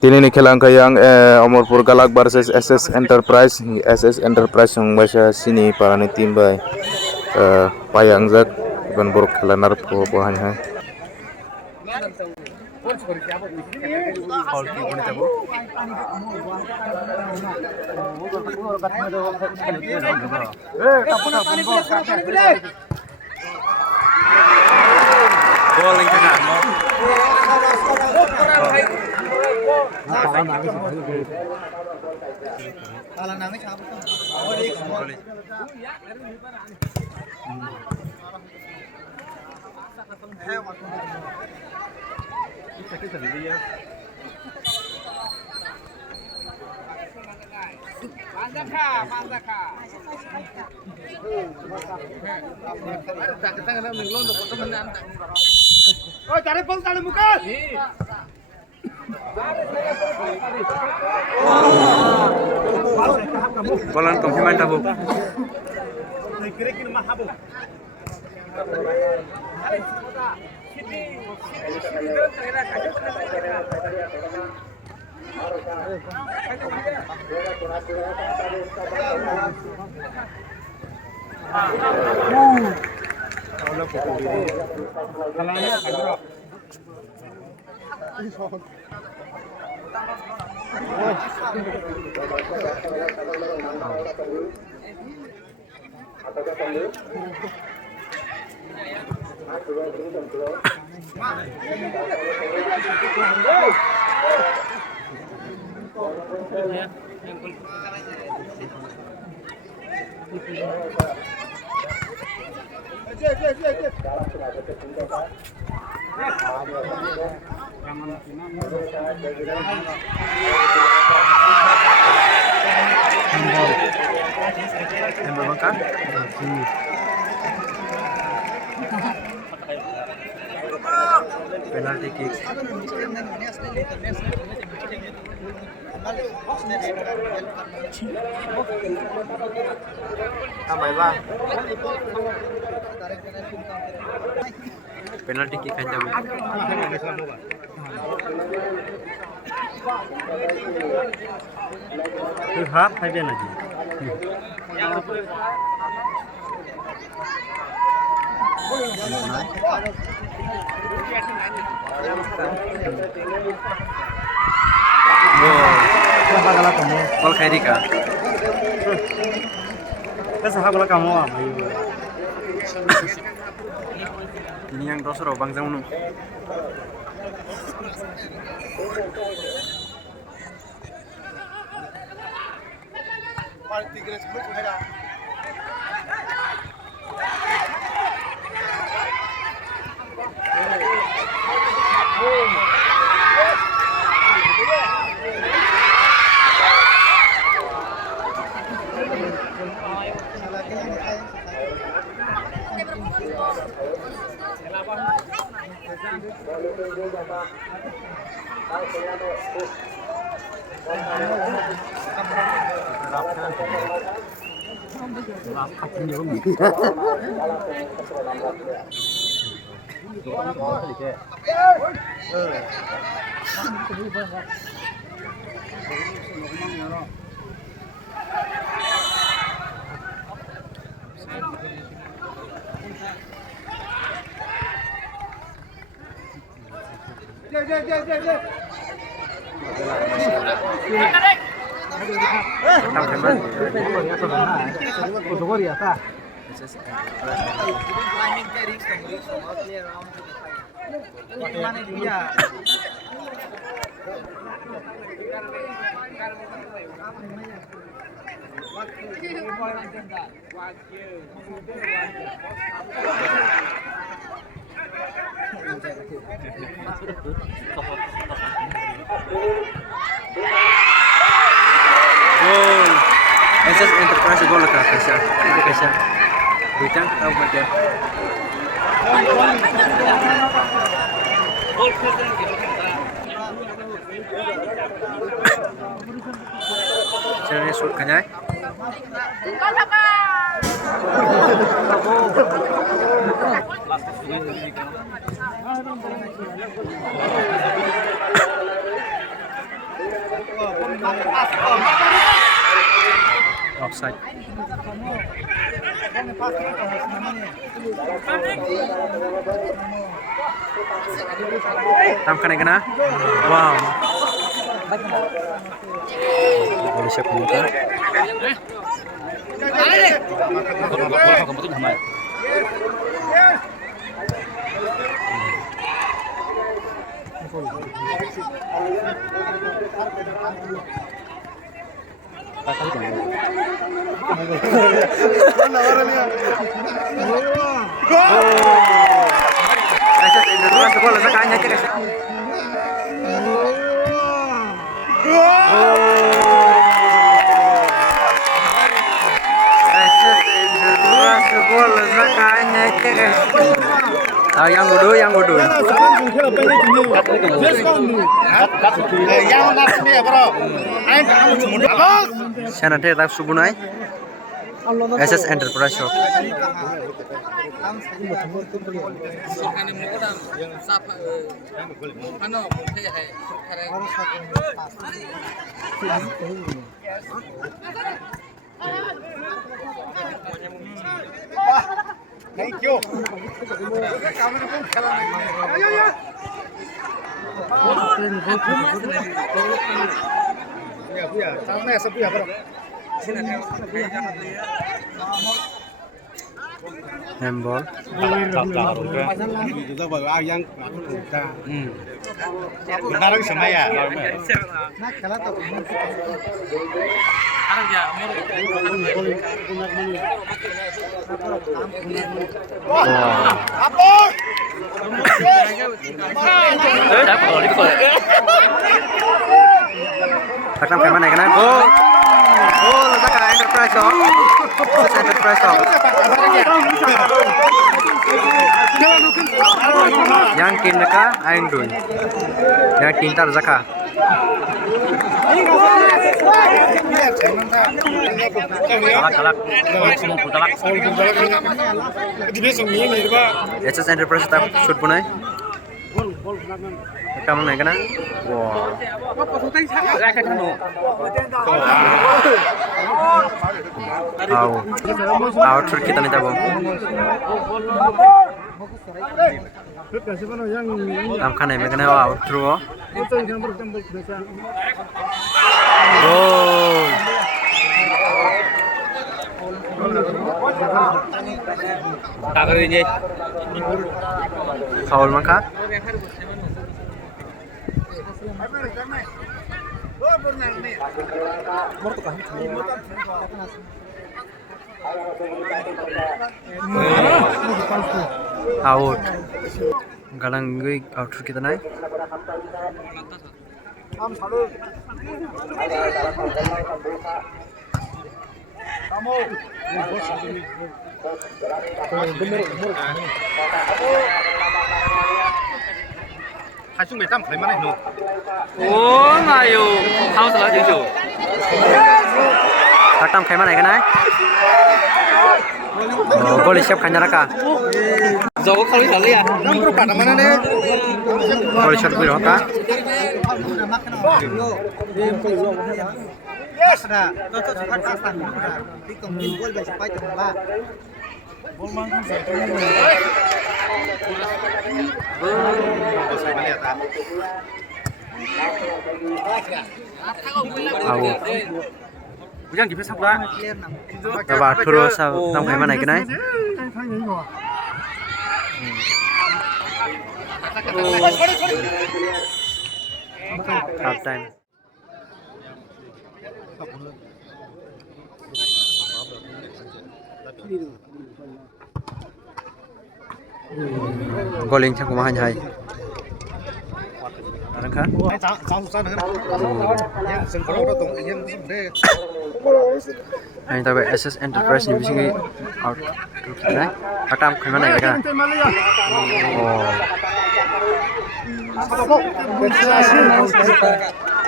Tinini khela angka yang Amorpur Galak versus SS Enterprise. SS Enterprise yang baca sini para ni tim by payang jak iban borok khela narpo bohan hai. Gol yang kena. Bolan konfirman tabu. Penalty kick. Penalty kick aja. Tu half হবে নাকি? Gol khairi ka. Kasa habla kamu ah. Ini yang dosro bangsa unu. Gol. SS Enterprise gol ka Kasya. Itu Kasya. Bukan tahu baca. Gol Chane shoot kanya hai. Offside. Tamkan kena. Wow. Boleh siap muka. Yang bodoh, yang bodoh. Saya nanti tak subunai. SS Enterprise Shop. Thank you. Handball. Takkan phải mana kena gol. Gol Zaka Enterprise Shop. Enterprise Shop. Yang kin ka Aindun. Yang tintar Zaka. Talak. SS Enterprise tak shoot punai. Kamu naik kena? Wow. Out kita nih tabung. Tamkan nih kena out through. Goal. Foul maka? Out. Galang gue out kita naik. Hai mấy trăm thấy mà này nụ. Oh, ngayo. House lah jujur. Katam kayak mana kan? Oh, boleh siap kan jaraka. Zogo kali kali ya. Yang berupa mana nih? Boleh siap gue roka. Yes. Ujang gimana sabla? Coba terus tam kayak mana kan? Half time. Goling chẳng có mà hay. Đang khá. Anh ta về SS Enterprise ni bising out đấy. Atam khai mana này kan?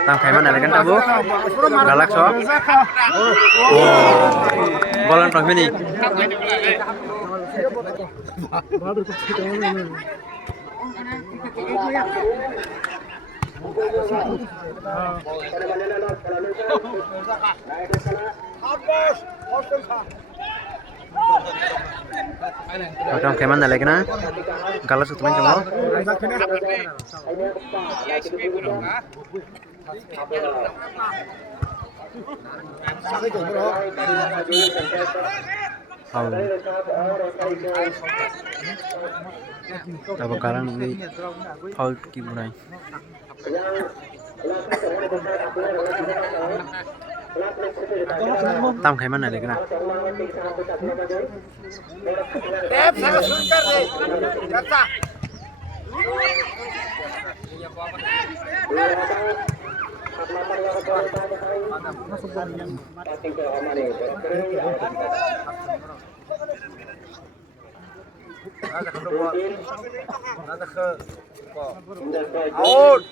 Tam khai mana kan tabu? Galak so. Bolan pang ini. Orang keman nak lagi na? Galas tu main cuma. Tapi sekarang ini out gimana? Tam keman nak lagi na? Đẹp sao xuống cắt đi. Cắt ra. Out.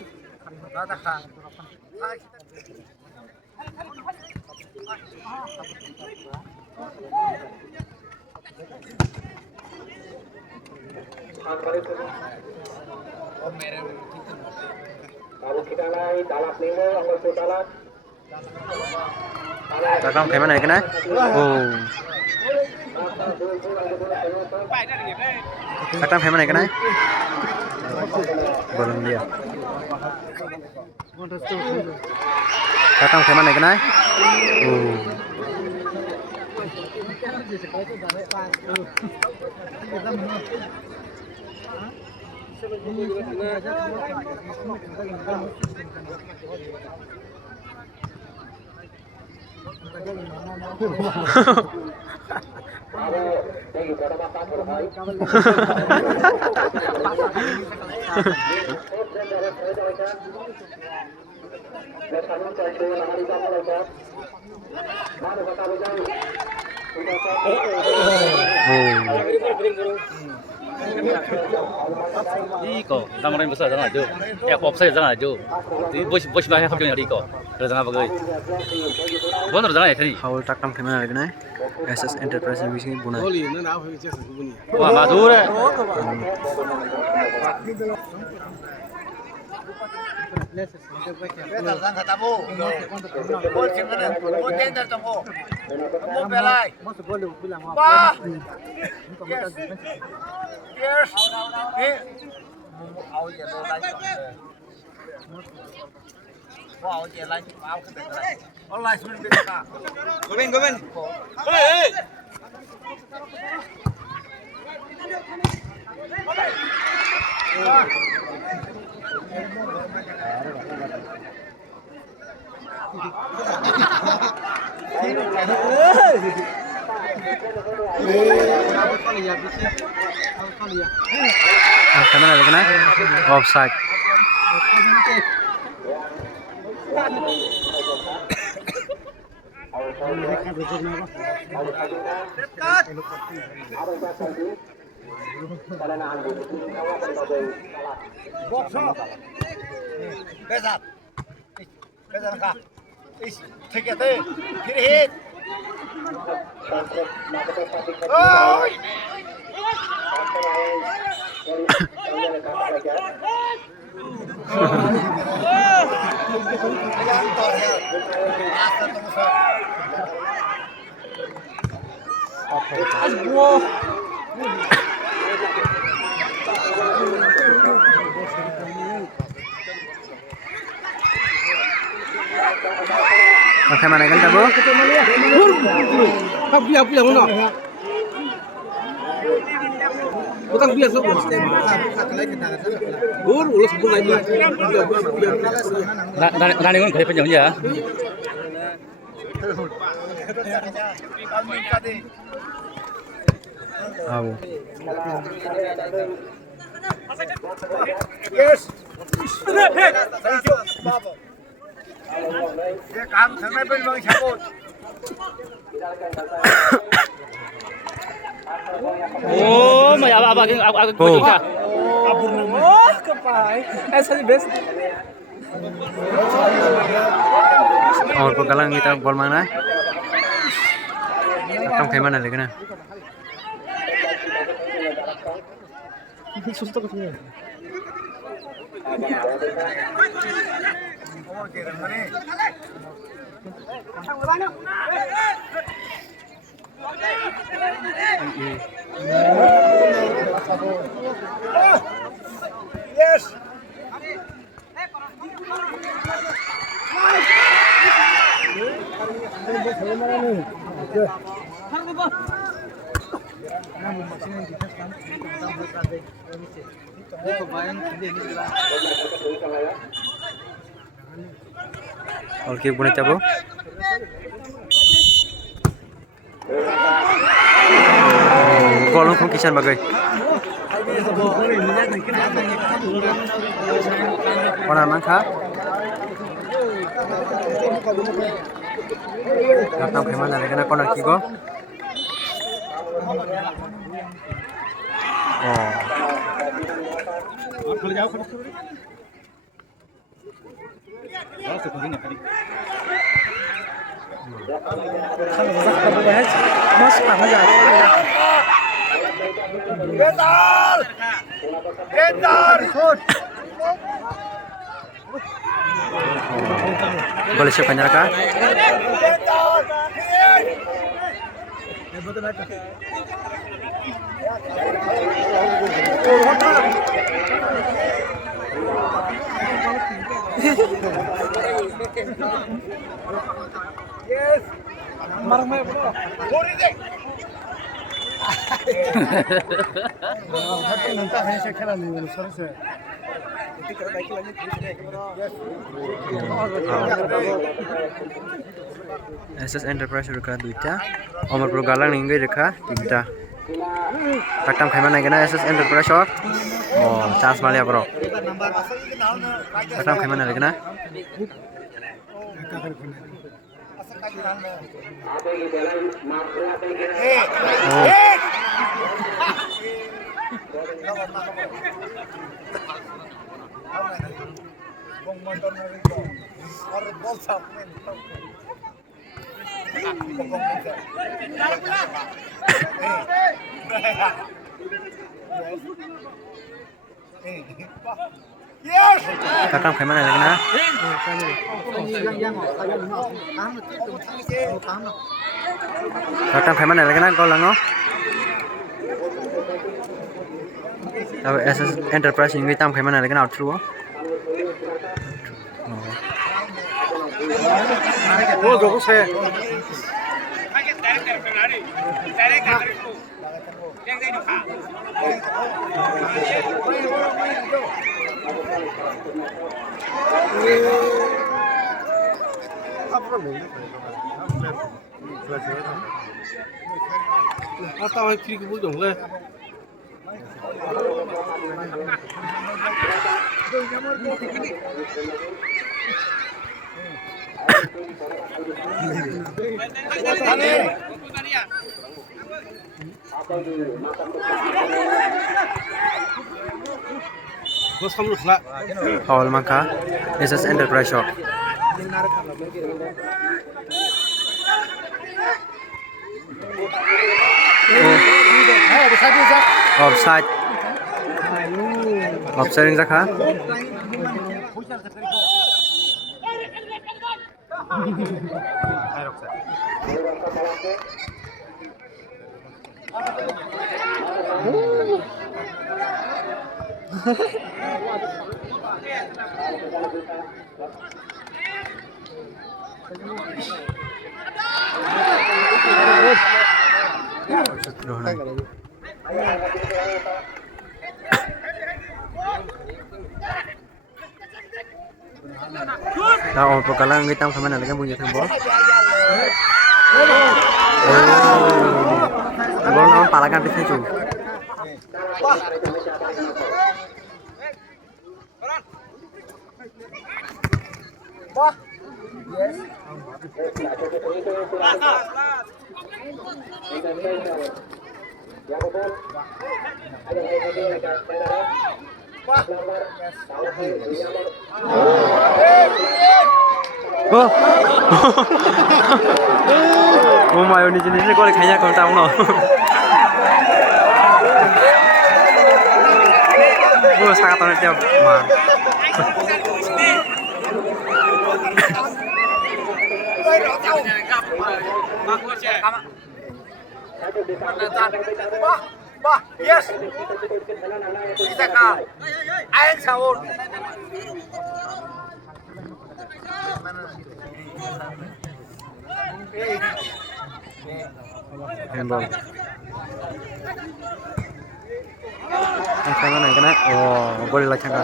Takam keman nak lagi na? Oh. Takam keman nak lagi na? Belum dia. Takam keman nak lagi na? Oh. Iko, nama besar jangan aja. Offside jangan aja. Di bos bahaya habisnya Iko. Jangan bagai. Benar jangan ya tadi. Haul takam keman lagi na? SS Enterprise ni bising bunai. Wah, madur. Beta sang katamu. Bol cinggan, bol tender tunggu. Tunggu belai. Wah. Yes. Yes. Eh. Mau je lo lai. Mau je lai, mau ke beta. Online sebenarnya beta. Goben. Hei. Keman lagi na? Offside. Besar. Besar kah? Take it. Kiri hit. Oh. Oke, mana kan tabu? Biar mana? Bukan biasa. Urus pun lagi. Nani pun kaya penjauh ya. Abu. Yes. Dia kam sampai pun bang cabut. Oh, mày apa kita. Oh, kepai. Esa di best. और पकड़ांगे तब ball मारना है कम खेमा ना लेकिन Susto ke sini. Yes. Oke, boleh coba. Golong from kisan bagai. Corner mangka. Datang ke mana? Kena corner kiko. Oh. Boleh siapa nyeraka? Yes. Marah mai bro. Bori deh. nanti hanya sekarang nih sorry. SS Enterprise rekha duita. Amarpur galang ningai rekha tinta. Katam khaiman naik na SS Enterprise oh. Oh, chance malia bro. Katam khaiman naik na. Yes. Katam khaiman naik na. Katam khaiman naik na golang oh. अब SS Enterprise ini tam khaiman naik na outro oh. Oh, jogo saya. Tao hay khi cũng dùng lên. Bos kamu lupa. Hall mangka SS Enterprise shop. Offside. Offside yang zakha. Nah, pekalang kita sama lagi punya tembok. Gol naon palagan di situ. Oh my god, ini kok kayaknya kau tahu no. Oh, sangat tahu dia, man. Yes. Kita ka. Ayan saun. Handball. Ang kaya na kana. Oh, gol la changa.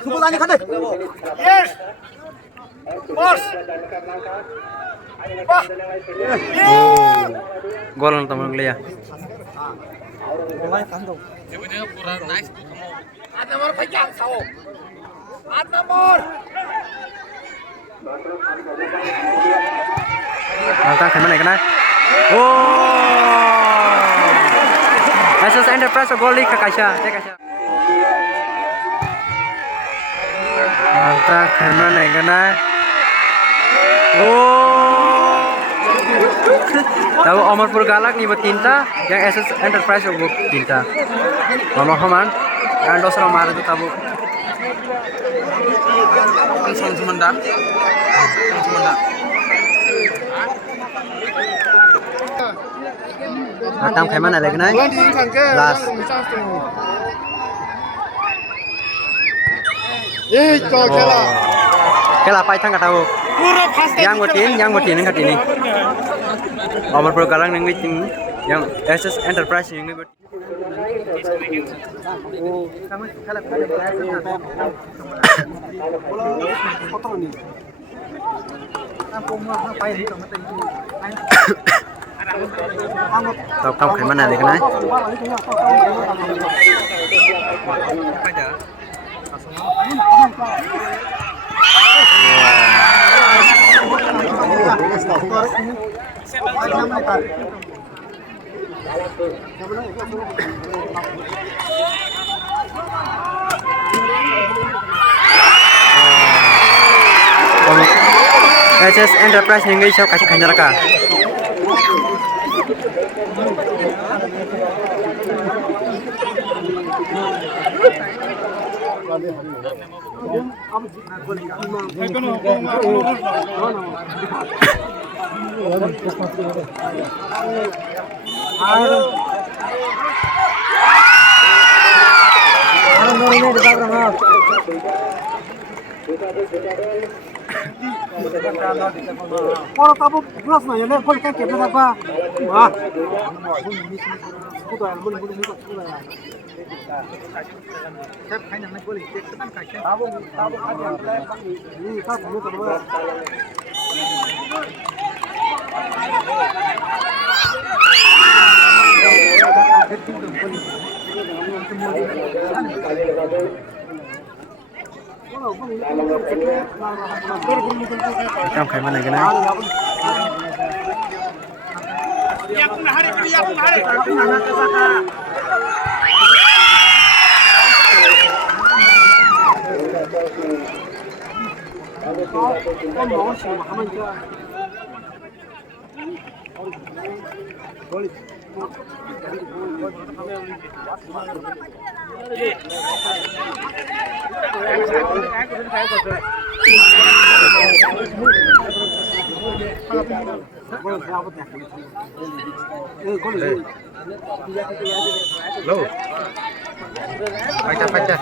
Subulan ka deh. Yes. Boss. Gol ang tamang liya. Ada nomor pajang saun. Ada nomor. Tang kaya na kana. Oh! SS Enterprise gol li kakasya. Tang kaya na kana. Oh! Tahu Amarpur Galak ni bertinta, yang SS Enterprise buk tinta. Mama Haman, yang dosra marah tu tahu. Langsung semendak. Atam kaya mana lagi nai? Last. Kela apa yang kata tahu? Yang bertin kat ini. Amarpur Galak ni yang SS Enterprise yang bertin. Tao không phải mana lagi nai? SS Enterprise ni siapa kasih kanya raka? Orang tahu beras na yan, kau ikan kepala apa? Ah, sudah, boleh. Saya kain yang boleh, kita kan kain. Tahu aja. Ini tak perlu terus. Kamu kayak mana gini? Loh, baca.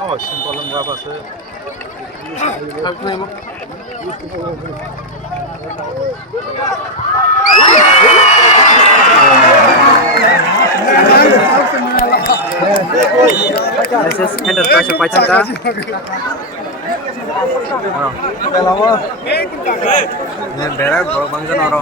Oh, simbolang berapa sih? SS Enterprise Pacaka. Ini berak borok bangsa noro.